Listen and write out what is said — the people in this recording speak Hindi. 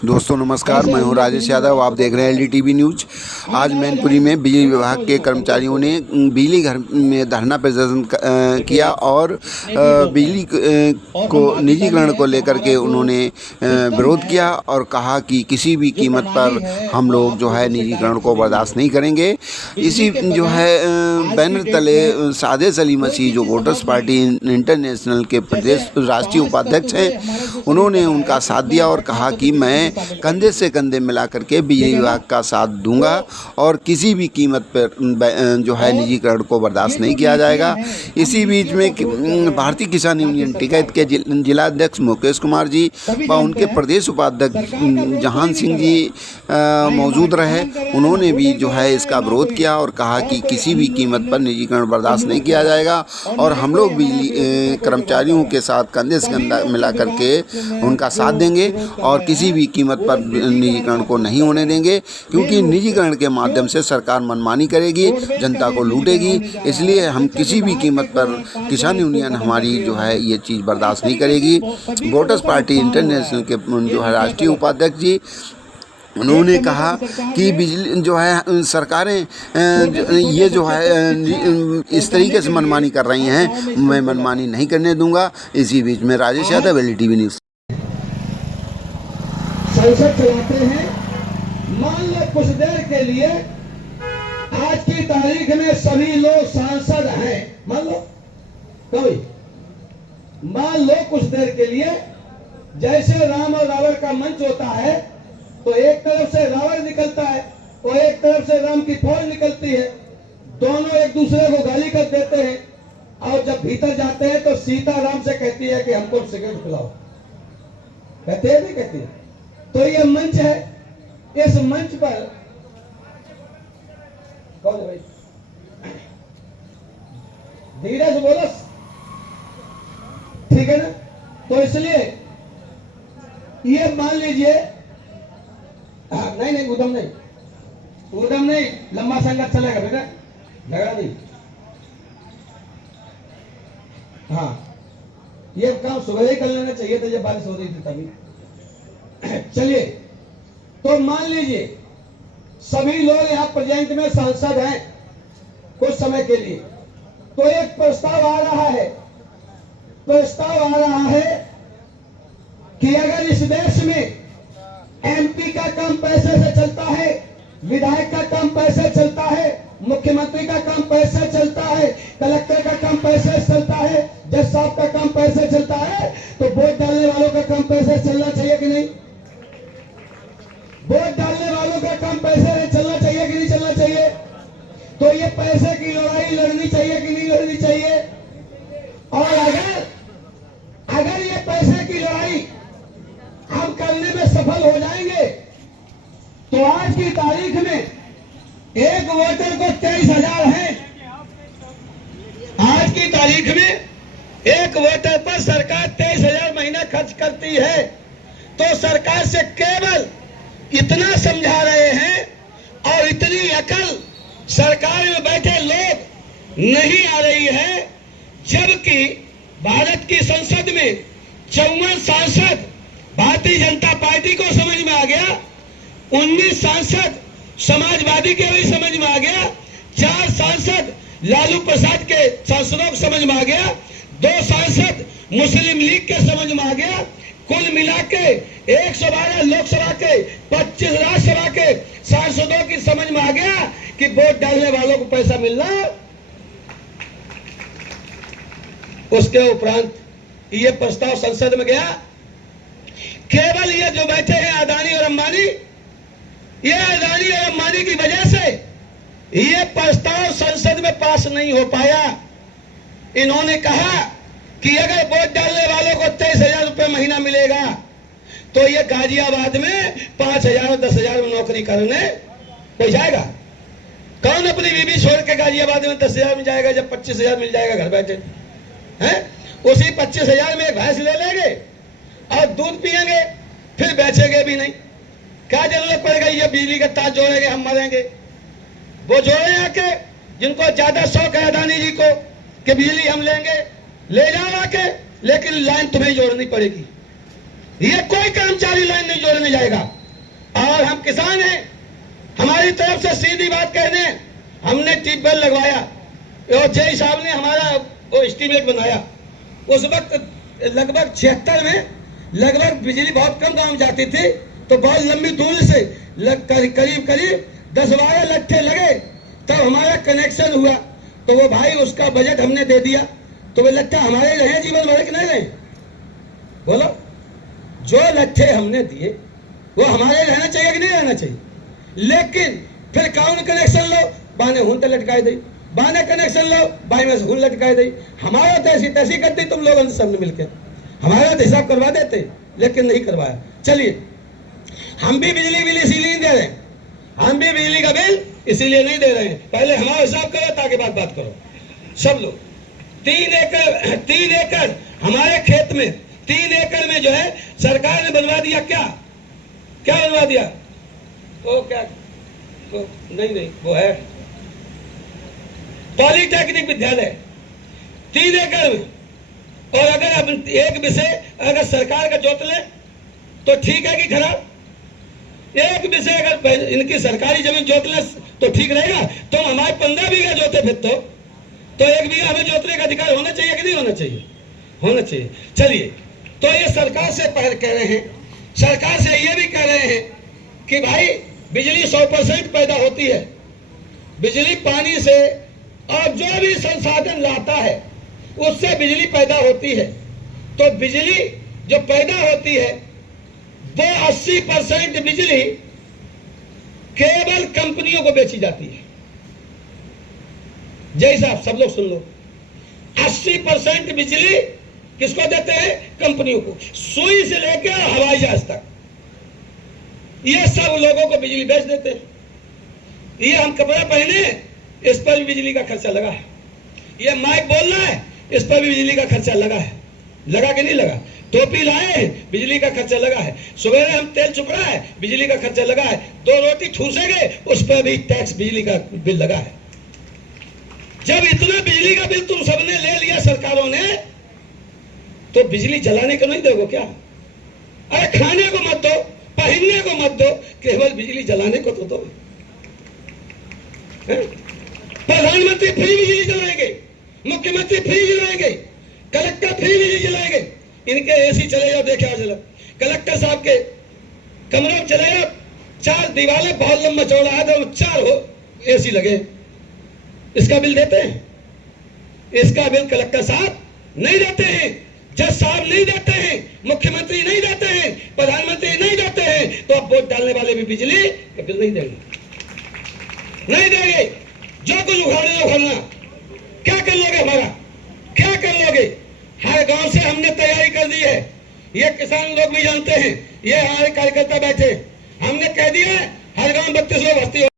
दोस्तों नमस्कार, मैं हूं राजेश यादव। आप देख रहे हैं एलडीटीवी न्यूज। आज मैनपुरी में बिजली विभाग के कर्मचारियों ने बिजली घर में धरना प्रदर्शन किया और बिजली को निजीकरण को लेकर के उन्होंने विरोध किया और कहा कि किसी भी कीमत पर हम लोग जो है निजीकरण को बर्दाश्त नहीं करेंगे। इसी जो है बैनर तले सादे सलीम मसीह जो वोटर्स पार्टी इंटरनेशनल के प्रदेश राष्ट्रीय उपाध्यक्ष हैं, उन्होंने उनका साथ दिया और कहा कि मैं कंधे से कंधे मिला करके बिजली विभाग का साथ दूंगा और किसी भी कीमत पर जो है निजीकरण को बर्दाश्त नहीं किया जाएगा। इसी बीच में भारतीय किसान यूनियन टिकैत के जिलाध्यक्ष मुकेश कुमार जी व उनके प्रदेश उपाध्यक्ष जहान सिंह जी मौजूद रहे। उन्होंने भी जो है इसका विरोध किया और कहा कि किसी भी कीमत पर निजीकरण बर्दाश्त नहीं किया जाएगा और हम लोग बिजली कर्मचारियों के साथ कंधे से कंधा मिला करके उनका साथ देंगे और किसी भी कीमत पर निजीकरण को नहीं होने देंगे, क्योंकि निजीकरण के माध्यम से सरकार मनमानी करेगी, जनता को लूटेगी। इसलिए हम किसी भी कीमत पर किसान यूनियन हमारी जो है ये चीज़ बर्दाश्त नहीं करेगी। वोटर्स पार्टी इंटरनेशनल के जो है राष्ट्रीय उपाध्यक्ष जी, उन्होंने कहा कि बिजली जो है सरकारें ये जो है इस तरीके से मनमानी कर रही हैं, मैं मनमानी नहीं करने दूंगा। इसी बीच में राजेश यादव, एलडीटीवी न्यूज़। संसद चलाते हैं। मान लो कुछ देर के लिए आज की तारीख में सभी लोग सांसद हैं, मान लो कभी, मान लो कुछ देर के लिए जैसे राम और रावण का मंच होता है तो एक तरफ से रावण निकलता है और एक तरफ से राम की फौज निकलती है, दोनों एक दूसरे को गाली कर देते हैं और जब भीतर जाते हैं तो सीता राम से कहती है कि हमको सिगरेट पिलाओ, कहते हैं नहीं कहती है। तो ये मंच है, इस मंच पर कौन है भाई, धीरज बोलो, ठीक है ना। तो इसलिए ये मान लीजिए, नहीं उधम नहीं, लंबा संघर्ष चलेगा बेटा, झगड़ा नहीं। हाँ, ये काम सुबह ही कर लेना चाहिए था, ये बारिश हो रही थी तभी। चलिए, तो मान लीजिए सभी लोग यहाँ प्रेजेंट में सांसद हैं कुछ समय के लिए, तो एक प्रस्ताव आ रहा है कि अगर इस देश में एमपी का काम पैसे से चलता है, विधायक का काम पैसे चलता है, मुख्यमंत्री का काम पैसे चलता है, कलेक्टर का काम पैसे चलता है, जज साहब का काम पैसे चलता है, तो वोट डालने वालों का काम पैसे चलना चाहिए कि नहीं? वोट डालने वालों का काम पैसे चलना चाहिए कि नहीं चलना चाहिए? तो ये पैसे की लड़ाई लड़नी चाहिए कि नहीं लड़नी चाहिए? और अगर ये पैसे की लड़ाई हम करने में सफल हो जाएंगे तो आज की तारीख में एक वोटर को 23,000 है। आज की तारीख में एक वोटर पर सरकार 23,000 महीना खर्च करती है। तो सरकार से केवल इतना समझा रहे हैं और इतनी अकल सरकार में बैठे लोग नहीं आ रही है, जबकि भारत की संसद में 54 सांसद भारतीय जनता पार्टी को समझ में आ गया, 19 सांसद समाजवादी के भी समझ में आ गया, 4 सांसद लालू प्रसाद के सांसदों को समझ में आ गया, 2 सांसद मुस्लिम लीग के समझ में आ गया। कुल मिला के 112 लोकसभा के 25 राज्यसभा के सांसदों की समझ में आ गया कि वोट डालने वालों को पैसा मिलना। उसके उपरांत ये प्रस्ताव संसद में गया। केवल ये जो बैठे हैं अदानी और अंबानी, ये अदानी और अंबानी की वजह से ये प्रस्ताव संसद में पास नहीं हो पाया। इन्होंने कहा कि अगर वोट डालने वालों को 23,000 रुपए महीना मिलेगा तो ये गाजियाबाद में 5,000 10,000 में नौकरी करने कोई जाएगा? कौन अपनी बीवी छोड़ के गाजियाबाद में 10,000 में जाएगा जब 25,000 मिल जाएगा घर बैठे हैं? उसी 25,000 में एक भैंस ले लेंगे और दूध पिएंगे, फिर बेचेंगे भी नहीं। क्या जरूरत पड़ गई? ये बिजली के तार जोड़ेंगे, हम मरेंगे। वो जोड़े आके, जिनको ज्यादा शौक है अदानी जी को कि बिजली हम लेंगे, ले जाओ आके, लेकिन लाइन तुम्हें जोड़नी पड़ेगी। ये कोई कर्मचारी लाइन नहीं जोड़ने जाएगा। और हम किसान हैं, हमारी तरफ से सीधी बात कहने, हमने ट्यूबवेल लगवाया और जय साहब ने हमारा वो एस्टीमेट बनाया। उस वक्त लगभग 76 में लगभग बिजली बहुत कम गांव जाती थी, तो बहुत लंबी दूरी से करीब 10-12 लट्ठे लगे तब हमारा कनेक्शन हुआ। तो वो भाई उसका बजट हमने दे दिया, तो वो लट्ठा हमारे रहे जीवन भर के नहीं रहे? बोलो, जो लट्ठे हमने दिए वो हमारे रहना चाहिए कि नहीं रहना चाहिए? लेकिन फिर काउन कनेक्शन लो, बाने हुन लटकाए दी, बाने कनेक्शन लो, बाई में से हुन लटकाए दी। हमारा तो ऐसी तैसी कर दी तुम लोगों ने सबने मिलकर, हमारा तो हिसाब करवा देते, लेकिन नहीं करवाया। चलिए, हम भी बिजली बिल इसीलिए नहीं दे रहे हैं, हम भी बिजली का बिल इसीलिए नहीं दे रहे हैं। पहले हमारा हिसाब करो, ताकि बात करो सब लोग। 3 एकड़ हमारे खेत में, 3 एकड़ में जो है सरकार ने बनवा दिया। क्या बनवा दिया? तो क्या तो नहीं वो है पॉलिटेक्निक विद्यालय 3 एकड़ में। और अगर अब एक विषय अगर सरकार का जोत ले तो ठीक है कि खराब? एक विषय अगर इनकी सरकारी जमीन जोत ले तो ठीक रहेगा। तो हमारे 15 बीघा जोते फिर तो 1 बीघा हमें जोतने का अधिकार होना चाहिए कि नहीं होना चाहिए? होना चाहिए। चलिए, तो ये सरकार से पहले कह रहे हैं, सरकार से ये भी कह रहे हैं कि भाई बिजली 100% पैदा होती है, बिजली पानी से और जो भी संसाधन लाता है उससे बिजली पैदा होती है। तो बिजली जो पैदा होती है वो 80% बिजली केवल कंपनियों को बेची जाती है। जय साहब, सब लोग सुन लो, 80% बिजली किसको देते हैं? कंपनियों को। सुई से लेकर हवाई जहाज तक ये सब लोगों को बिजली बेच देते हैं। ये हम कपड़ा पहने, इस पर भी बिजली का खर्चा लगा है। ये माइक बोल रहा है, इस पर भी बिजली का खर्चा लगा है। लगा कि नहीं लगा? टोपी लाए, बिजली का खर्चा लगा है। सुबह हम तेल चुप रहा है, बिजली का खर्चा लगा है। 2 रोटी ठूसेंगे, उस पर भी टैक्स, बिजली का बिल लगा है। जब इतना बिजली का बिल तुम सबने ले लिया सरकारों ने, तो बिजली जलाने को नहीं दोगे क्या? अरे खाने को मत दो, पहनने को मत दो, केवल बिजली जलाने को तो दो। प्रधानमंत्री फ्री बिजली जलाएंगे, मुख्यमंत्री फ्री जलाएंगे, कलेक्टर फ्री बिजली जलाएंगे। इनके एसी चले जाओ, देखे चलो, कलेक्टर साहब के कमरे में चले जाओ, 4 दीवारें बहुत लंबा चौड़ा है, तो 4 एसी लगे। इसका बिल देते हैं? इसका बिल कलेक्टर साहब नहीं देते हैं, जज साहब नहीं देते हैं, मुख्यमंत्री नहीं देते हैं, प्रधानमंत्री नहीं देते हैं। तो अब वोट डालने वाले भी बिजली का बिल नहीं देंगे, नहीं देंगे। जो कुछ उखाड़ना, क्या कर लोगे? हमारा क्या कर लोगे? हर गांव से हमने तैयारी कर दी है, ये किसान लोग भी जानते हैं, ये हमारे कार्यकर्ता बैठे, हमने कह दिया हर गांव 32 लोग भर्ती